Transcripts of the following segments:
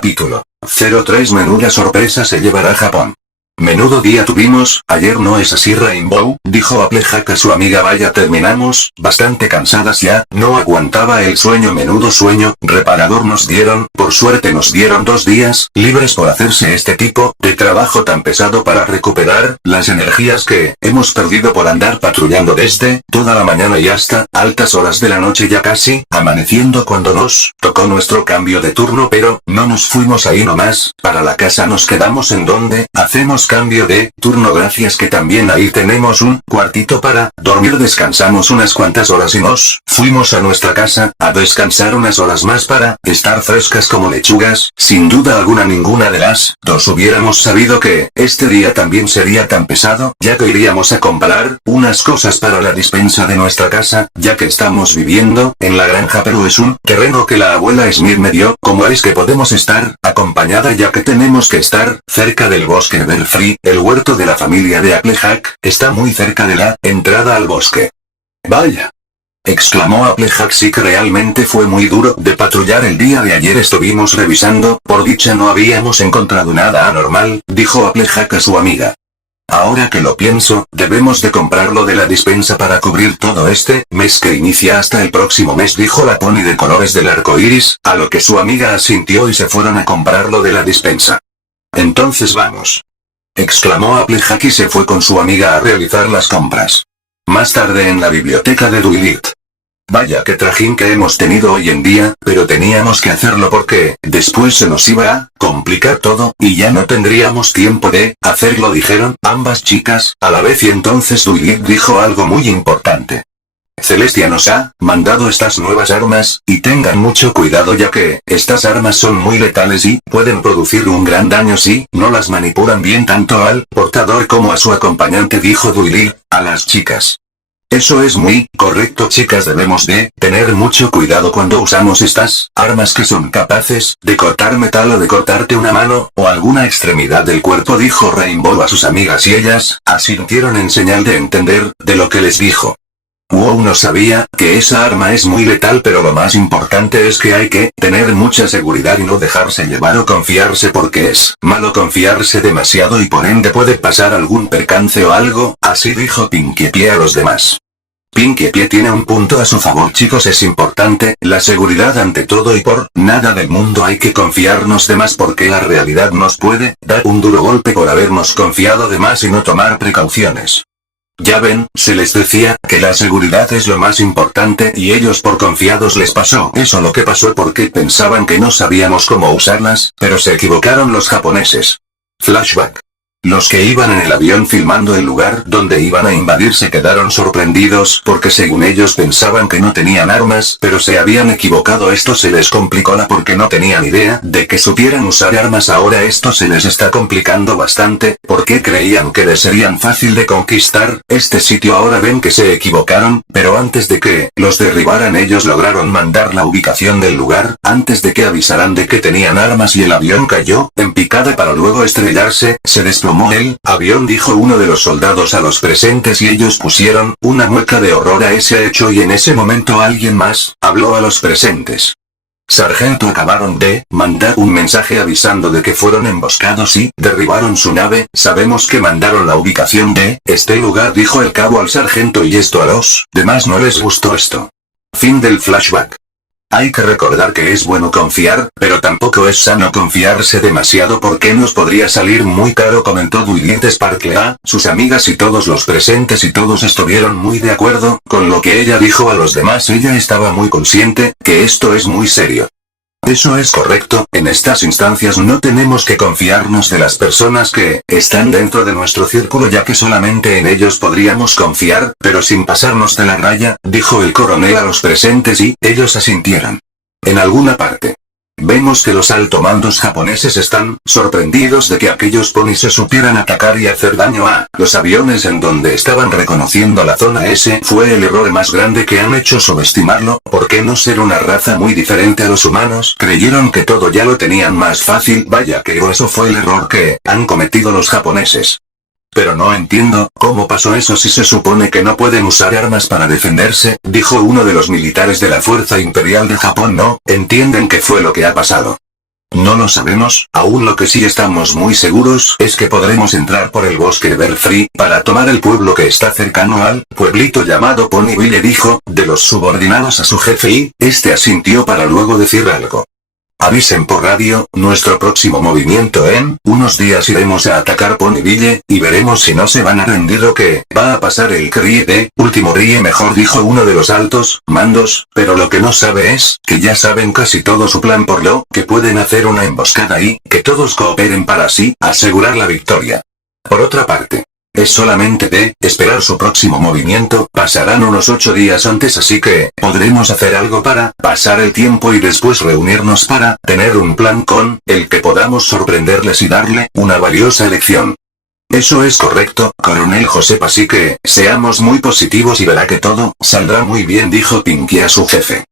Capítulo 03. Menuda sorpresa se llevará Japón. Menudo día tuvimos, ayer, ¿no es así, Rainbow?, dijo Applejack a su amiga. Vaya, terminamos, bastante cansadas ya, no aguantaba el sueño. Menudo sueño reparador nos dieron. Por suerte nos dieron 2 días libres por hacerse este tipo de trabajo tan pesado para recuperar las energías que hemos perdido por andar patrullando desde toda la mañana y hasta altas horas de la noche, ya casi amaneciendo cuando nos tocó nuestro cambio de turno. Pero no nos fuimos ahí nomás, para la casa nos quedamos en donde hacemos cambio de turno. Gracias que también ahí tenemos un cuartito para dormir. Descansamos unas cuantas horas y nos fuimos a nuestra casa a descansar unas horas más para estar frescas como lechugas. Sin duda alguna ninguna de las dos hubiéramos sabido que este día también sería tan pesado, ya que iríamos a comprar unas cosas para la dispensa de nuestra casa, ya que estamos viviendo en la granja, pero es un terreno que la abuela Smith me dio. Como es que podemos estar acompañada, ya que tenemos que estar cerca del bosque Belfry? El huerto de la familia de Applejack está muy cerca de la entrada al bosque. Vaya, exclamó Applejack, sí que realmente fue muy duro de patrullar el día de ayer. Estuvimos revisando, por dicha no habíamos encontrado nada anormal, dijo Applejack a su amiga. Ahora que lo pienso, debemos de comprar lo de la dispensa para cubrir todo este mes que inicia hasta el próximo mes, dijo la pony de colores del arco iris, a lo que su amiga asintió y se fueron a comprar lo de la dispensa. Entonces vamos, exclamó Applejack y se fue con su amiga a realizar las compras. Más tarde en la biblioteca de Duilit. Vaya que trajín que hemos tenido hoy en día, pero teníamos que hacerlo porque después se nos iba a complicar todo, y ya no tendríamos tiempo de hacerlo, dijeron ambas chicas a la vez. Y entonces Duilit dijo algo muy importante. Celestia nos ha mandado estas nuevas armas, y tengan mucho cuidado ya que estas armas son muy letales y pueden producir un gran daño si no las manipulan bien, tanto al portador como a su acompañante, dijo Duilit a las chicas. Eso es muy correcto, chicas, debemos de tener mucho cuidado cuando usamos estas armas que son capaces de cortar metal o de cortarte una mano o alguna extremidad del cuerpo, dijo Rainbow a sus amigas, y ellas asintieron en señal de entender de lo que les dijo. Wow, no sabía que esa arma es muy letal, pero lo más importante es que hay que tener mucha seguridad y no dejarse llevar o confiarse, porque es malo confiarse demasiado y por ende puede pasar algún percance o algo así, dijo Pinkie Pie a los demás. Pinkie Pie tiene un punto a su favor, chicos, es importante la seguridad ante todo y por nada del mundo hay que confiarnos de más, porque la realidad nos puede dar un duro golpe por habernos confiado de más y no tomar precauciones. Ya ven, se les decía que la seguridad es lo más importante y ellos por confiados les pasó eso lo que pasó, porque pensaban que no sabíamos cómo usarlas, pero se equivocaron los japoneses. Flashback. Los que iban en el avión filmando el lugar donde iban a invadir se quedaron sorprendidos porque según ellos pensaban que no tenían armas, pero se habían equivocado. Esto se les complicó porque no tenían idea de que supieran usar armas. Ahora esto se les está complicando bastante porque creían que les serían fácil de conquistar este sitio. Ahora ven que se equivocaron, pero antes de que los derribaran ellos lograron mandar la ubicación del lugar antes de que avisaran de que tenían armas, y el avión cayó en picada para luego estrellarse. Se desplomó el avión, dijo uno de los soldados a los presentes, y ellos pusieron una mueca de horror a ese hecho, y en ese momento alguien más habló a los presentes. Sargento, acabaron de mandar un mensaje avisando de que fueron emboscados y derribaron su nave. Sabemos que mandaron la ubicación de este lugar, dijo el cabo al sargento, y esto a los demás no les gustó esto. Fin del flashback. Hay que recordar que es bueno confiar, pero tampoco es sano confiarse demasiado porque nos podría salir muy caro, comentó Duilit Sparkle a sus amigas y todos los presentes, y todos estuvieron muy de acuerdo con lo que ella dijo a los demás. Ella estaba muy consciente que esto es muy serio. Eso es correcto, en estas instancias no tenemos que confiarnos de las personas que están dentro de nuestro círculo, ya que solamente en ellos podríamos confiar, pero sin pasarnos de la raya, dijo el coronel a los presentes, y ellos asintieron. En alguna parte vemos que los altomandos japoneses están sorprendidos de que aquellos ponis se supieran atacar y hacer daño a los aviones en donde estaban reconociendo la zona. Ese fue el error más grande que han hecho, subestimarlo. ¿Por qué no ser una raza muy diferente a los humanos? Creyeron que todo ya lo tenían más fácil. Vaya que eso fue el error que han cometido los japoneses. Pero no entiendo cómo pasó eso si se supone que no pueden usar armas para defenderse, dijo uno de los militares de la Fuerza Imperial de Japón. No entienden qué fue lo que ha pasado. No lo sabemos, aún lo que sí estamos muy seguros es que podremos entrar por el bosque Everfree, para tomar el pueblo que está cercano al pueblito llamado Ponyville, dijo, de los subordinados a su jefe y, este asintió para luego decir algo. Avisen por radio, nuestro próximo movimiento en unos días iremos a atacar Ponyville, y veremos si no se van a rendir o qué va a pasar. El que ríe de último ríe mejor, dijo uno de los altos mandos, pero lo que no sabe es que ya saben casi todo su plan, por lo que pueden hacer una emboscada y que todos cooperen para así asegurar la victoria. Por otra parte, es solamente de esperar su próximo movimiento, pasarán unos 8 días antes, así que podremos hacer algo para pasar el tiempo y después reunirnos para tener un plan con el que podamos sorprenderles y darle una valiosa lección. Eso es correcto, coronel Joseph, así que seamos muy positivos y verá que todo saldrá muy bien, dijo Pinkie a su jefe.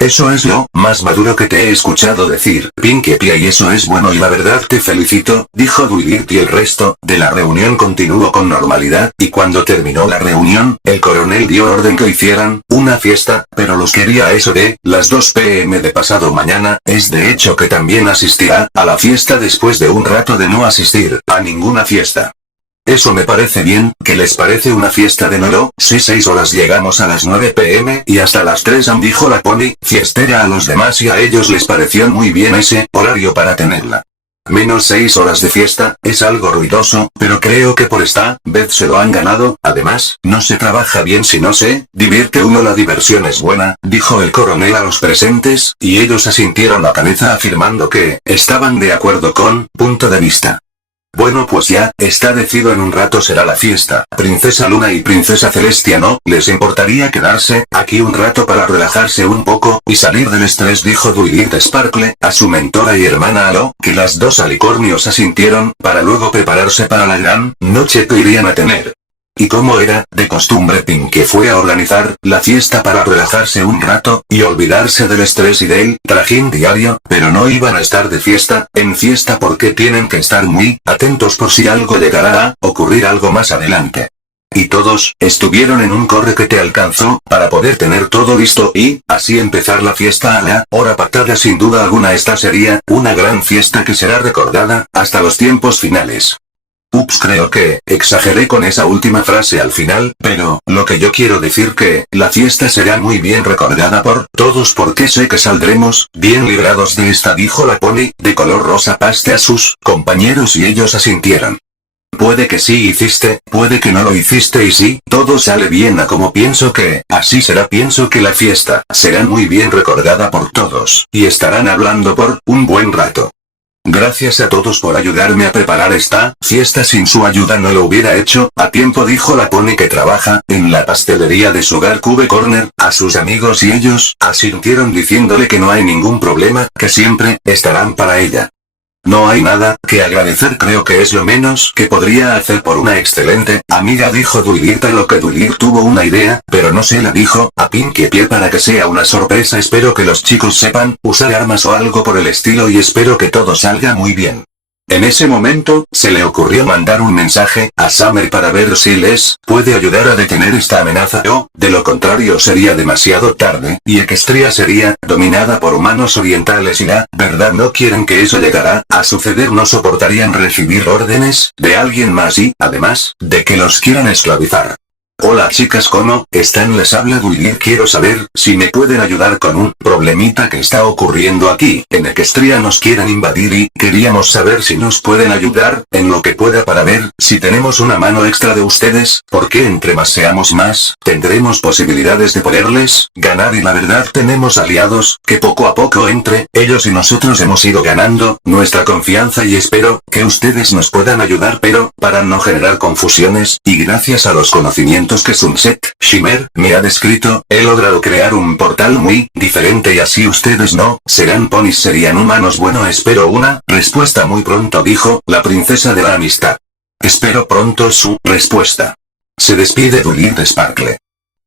Eso es lo más maduro que te he escuchado decir, Pinkie Pie, y eso es bueno y la verdad te felicito, dijo Dwight, y el resto de la reunión continuó con normalidad, y cuando terminó la reunión, el coronel dio orden que hicieran una fiesta, pero los quería a eso de las 2 p.m. de pasado mañana, es de hecho que también asistirá a la fiesta después de un rato de no asistir a ninguna fiesta. Eso me parece bien. ¿Qué les parece una fiesta de no sé 6 horas? Llegamos a las 9 p.m. y hasta las 3 am, dijo la Pony fiestera a los demás, y a ellos les pareció muy bien ese horario para tenerla. Menos 6 horas de fiesta, es algo ruidoso, pero creo que por esta vez se lo han ganado. Además, no se trabaja bien si no se divierte uno, la diversión es buena, dijo el coronel a los presentes, y ellos asintieron la cabeza afirmando que estaban de acuerdo con punto de vista. Bueno, pues ya está decidido, en un rato será la fiesta. Princesa Luna y Princesa Celestia, ¿no les importaría quedarse aquí un rato para relajarse un poco y salir del estrés?, dijo Dwight Sparkle a su mentora y hermana, a lo que las dos alicornios asintieron, para luego prepararse para la gran noche que irían a tener. Y como era de costumbre, Pinkie fue a organizar la fiesta para relajarse un rato y olvidarse del estrés y del trajín diario, pero no iban a estar de fiesta en fiesta porque tienen que estar muy atentos por si algo llegará a ocurrir algo más adelante. Y todos estuvieron en un corre que te alcanzó para poder tener todo listo y así empezar la fiesta a la hora pactada. Sin duda alguna esta sería una gran fiesta que será recordada hasta los tiempos finales. Ups, creo que exageré con esa última frase al final, pero lo que yo quiero decir que la fiesta será muy bien recordada por todos porque sé que saldremos bien librados de esta, dijo la Pony de color rosa paste a sus compañeros, y ellos asintieron. Puede que sí hiciste, puede que no lo hiciste, y si todo sale bien a como pienso que así será, pienso que la fiesta será muy bien recordada por todos, y estarán hablando por un buen rato. Gracias a todos por ayudarme a preparar esta fiesta, sin su ayuda no lo hubiera hecho a tiempo, dijo la Pony que trabaja en la pastelería de Sugar Cube Corner a sus amigos, y ellos asintieron diciéndole que no hay ningún problema, que siempre estarán para ella. No hay nada que agradecer, creo que es lo menos que podría hacer por una excelente amiga, dijo Dwight, a lo que Dwight tuvo una idea, pero no se la dijo a Pinkie Pie para que sea una sorpresa. Espero que los chicos sepan usar armas o algo por el estilo, y espero que todo salga muy bien. En ese momento, se le ocurrió mandar un mensaje a Summer para ver si les puede ayudar a detener esta amenaza, o, de lo contrario, sería demasiado tarde, y Equestria sería dominada por humanos orientales, y la verdad no quieren que eso llegara a suceder. No soportarían recibir órdenes de alguien más y, además, de que los quieran esclavizar. Hola chicas, ¿cómo están? Les habla Dwight. Quiero saber si me pueden ayudar con un problemita que está ocurriendo aquí. En Equestria nos quieren invadir y queríamos saber si nos pueden ayudar en lo que pueda para ver si tenemos una mano extra de ustedes, porque entre más seamos más, tendremos posibilidades de poderles ganar, y la verdad tenemos aliados que poco a poco entre ellos y nosotros hemos ido ganando nuestra confianza, y espero que ustedes nos puedan ayudar, pero para no generar confusiones y gracias a los conocimientos que Sunset Shimmer me ha descrito, he logrado crear un portal muy diferente, y así ustedes no serán ponis, serían humanos. Bueno, espero una respuesta muy pronto, dijo la princesa de la amistad. Espero pronto su respuesta. Se despide Dwight Sparkle.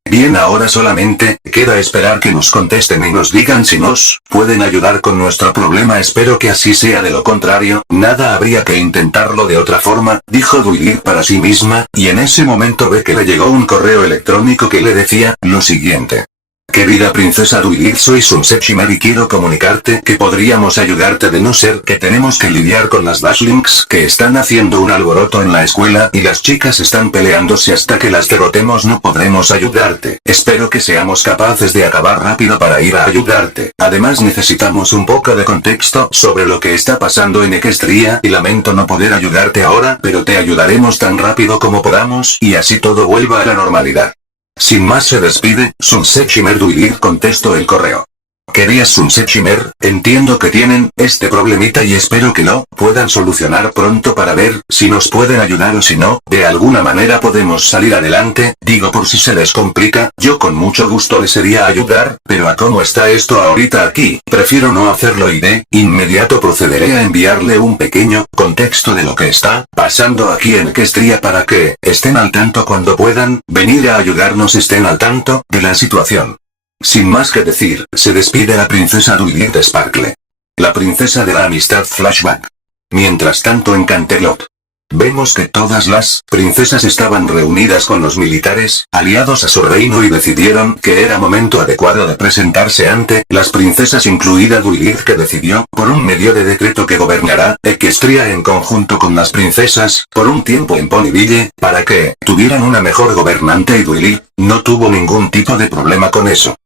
Bien, ahora solamente queda esperar que nos contesten y nos digan si nos pueden ayudar con nuestro problema. Espero que así sea, de lo contrario, nada, habría que intentarlo de otra forma, dijo Dwight para sí misma, y en ese momento ve que le llegó un correo electrónico que le decía lo siguiente. Querida princesa Duilit, soy Sunset y quiero comunicarte que podríamos ayudarte de no ser que tenemos que lidiar con las Dashlings que están haciendo un alboroto en la escuela y las chicas están peleándose hasta que las derrotemos. No podremos ayudarte. Espero que seamos capaces de acabar rápido para ir a ayudarte. Además necesitamos un poco de contexto sobre lo que está pasando en Equestria y lamento no poder ayudarte ahora, pero te ayudaremos tan rápido como podamos y así todo vuelva a la normalidad. Sin más se despide, Sunset Shimmer. Duilit contestó el correo. Queridas Sunset Shimmer, entiendo que tienen este problemita y espero que lo puedan solucionar pronto para ver si nos pueden ayudar o si no, de alguna manera podemos salir adelante. Digo, por si se les complica, yo con mucho gusto les iría a ayudar, pero a cómo está esto ahorita aquí, prefiero no hacerlo y de inmediato procederé a enviarle un pequeño contexto de lo que está pasando aquí en Equestria para que estén al tanto cuando puedan venir a ayudarnos, estén al tanto de la situación. Sin más que decir, se despide la princesa Duilit Sparkle. La princesa de la amistad flashback. Mientras tanto en Canterlot. Vemos que todas las princesas estaban reunidas con los militares, aliados a su reino y decidieron que era momento adecuado de presentarse ante las princesas incluida Duilit, que decidió, por un medio de decreto, que gobernará Equestria en conjunto con las princesas, por un tiempo en Ponyville, para que tuvieran una mejor gobernante y Duilit no tuvo ningún tipo de problema con eso.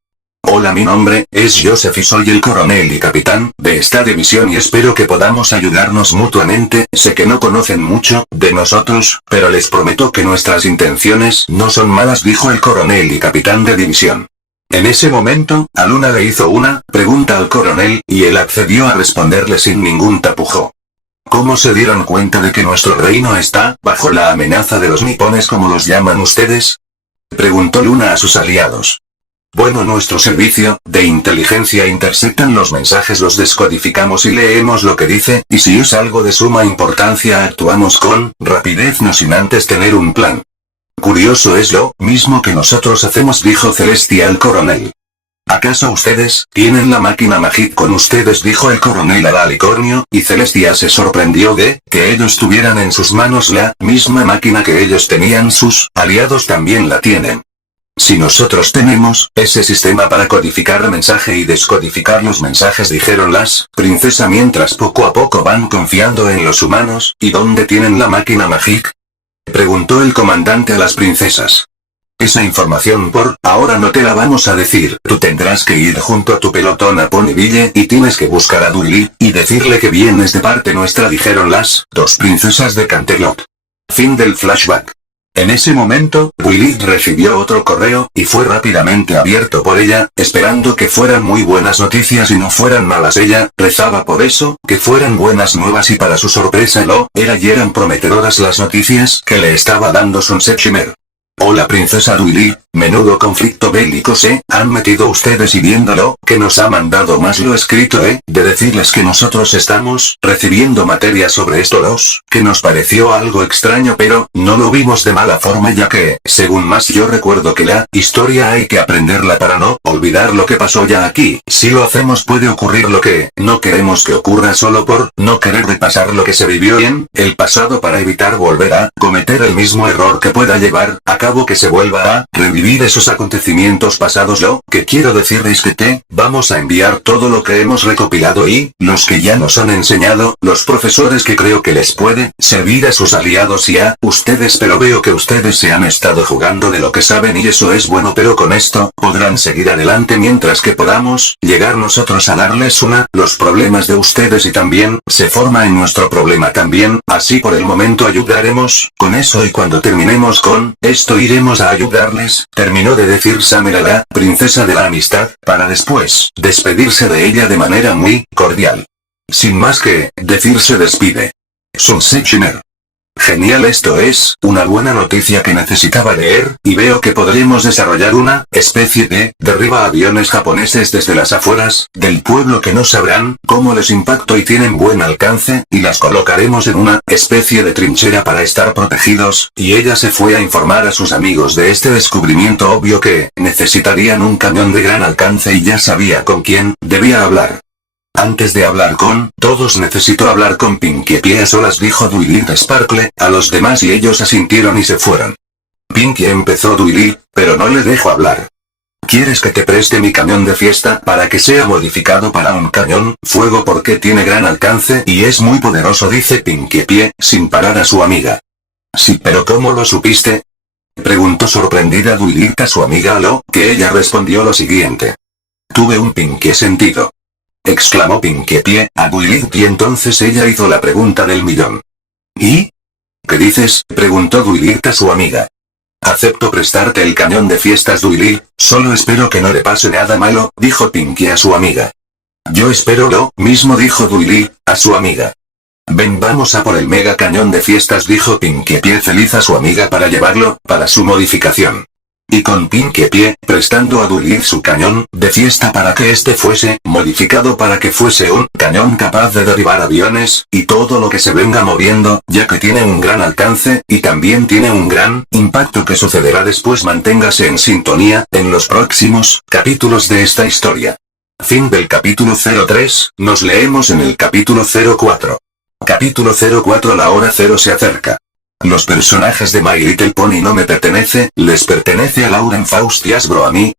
Hola, mi nombre es Joseph y soy el coronel y capitán de esta división y espero que podamos ayudarnos mutuamente. Sé que no conocen mucho de nosotros, pero les prometo que nuestras intenciones no son malas, dijo el coronel y capitán de división. En ese momento, Aluna le hizo una pregunta al coronel, y él accedió a responderle sin ningún tapujo. ¿Cómo se dieron cuenta de que nuestro reino está bajo la amenaza de los nipones, como los llaman ustedes?, preguntó Luna a sus aliados. Bueno, nuestro servicio de inteligencia interceptan los mensajes, los descodificamos y leemos lo que dice, y si es algo de suma importancia actuamos con rapidez, no sin antes tener un plan. Curioso, es lo mismo que nosotros hacemos, dijo Celestial Coronel. ¿Acaso ustedes tienen la máquina Magic con ustedes?, dijo el coronel al alicornio, y Celestia se sorprendió de que ellos tuvieran en sus manos la misma máquina que ellos tenían, sus aliados también la tienen. Si nosotros tenemos ese sistema para codificar mensaje y descodificar los mensajes, dijeron las princesas mientras poco a poco van confiando en los humanos. ¿Y dónde tienen la máquina Magic?, preguntó el comandante a las princesas. Esa información por ahora no te la vamos a decir, tú tendrás que ir junto a tu pelotón a Ponyville y tienes que buscar a Duilit y decirle que vienes de parte nuestra, dijeron las dos princesas de Canterlot. Fin del flashback. En ese momento, Duilit recibió otro correo, y fue rápidamente abierto por ella, esperando que fueran muy buenas noticias y no fueran malas. Ella rezaba por eso, que fueran buenas nuevas, y para su sorpresa lo era y eran prometedoras las noticias que le estaba dando Sunset Shimmer. Hola princesa Duilit, menudo conflicto bélico se han metido ustedes, y viéndolo que nos ha mandado más lo escrito de decirles que nosotros estamos recibiendo materia sobre esto, los que nos pareció algo extraño, pero no lo vimos de mala forma, ya que, según más yo recuerdo, que la historia hay que aprenderla para no olvidar lo que pasó ya aquí. Si lo hacemos puede ocurrir lo que no queremos que ocurra, solo por no querer repasar lo que se vivió en el pasado para evitar volver a cometer el mismo error que pueda llevar a cabo que se vuelva a revivir esos acontecimientos pasados. Lo que quiero decir es que te vamos a enviar todo lo que hemos recopilado y los que ya nos han enseñado los profesores, que creo que les puede servir a sus aliados y a ustedes, pero veo que ustedes se han estado jugando de lo que saben y eso es bueno, pero con esto podrán seguir adelante mientras que podamos llegar nosotros a darles los problemas de ustedes y también se forma en nuestro problema también, así por el momento ayudaremos con eso y cuando terminemos con esto iremos a ayudarles, terminó de decir Summer a la princesa de la amistad, para después despedirse de ella de manera muy cordial. Sin más que decir se despide. Sunset Shimmer. Genial, esto es una buena noticia que necesitaba leer, y veo que podremos desarrollar una especie de derriba aviones japoneses desde las afueras del pueblo que no sabrán cómo les impacto y tienen buen alcance, y las colocaremos en una especie de trinchera para estar protegidos, y ella se fue a informar a sus amigos de este descubrimiento. Obvio que necesitarían un cañón de gran alcance y ya sabía con quién debía hablar. Antes de hablar con todos necesito hablar con Pinkie Pie a solas, dijo Duilit Sparkle a los demás y ellos asintieron y se fueron. Pinkie, empezó Duilit, pero no le dejó hablar. ¿Quieres que te preste mi cañón de fiesta para que sea modificado para un cañón fuego porque tiene gran alcance y es muy poderoso? Dice Pinkie Pie, sin parar a su amiga. Sí, pero ¿cómo lo supiste? Preguntó sorprendida Duilita a su amiga, a lo que ella respondió lo siguiente. Tuve un Pinkie sentido. Exclamó Pinkie Pie a Duilit y entonces ella hizo la pregunta del millón. ¿Y? ¿Qué dices? Preguntó Duilit a su amiga. Acepto prestarte el cañón de fiestas, Duilit, solo espero que no le pase nada malo, dijo Pinkie a su amiga. Yo espero lo mismo, dijo Duilit a su amiga. Ven, vamos a por el mega cañón de fiestas, dijo Pinkie Pie feliz a su amiga para llevarlo para su modificación. Y con Pinkie Pie prestando a Duilit su cañón de fiesta para que este fuese modificado para que fuese un cañón capaz de derribar aviones y todo lo que se venga moviendo, ya que tiene un gran alcance y también tiene un gran impacto que sucederá después. Manténgase en sintonía en los próximos capítulos de esta historia. Fin del capítulo 03, nos leemos en el capítulo 04. Capítulo 04. La hora cero se acerca. Los personajes de My Little Pony no me pertenece, les pertenece a Lauren Faust y Hasbro. A mí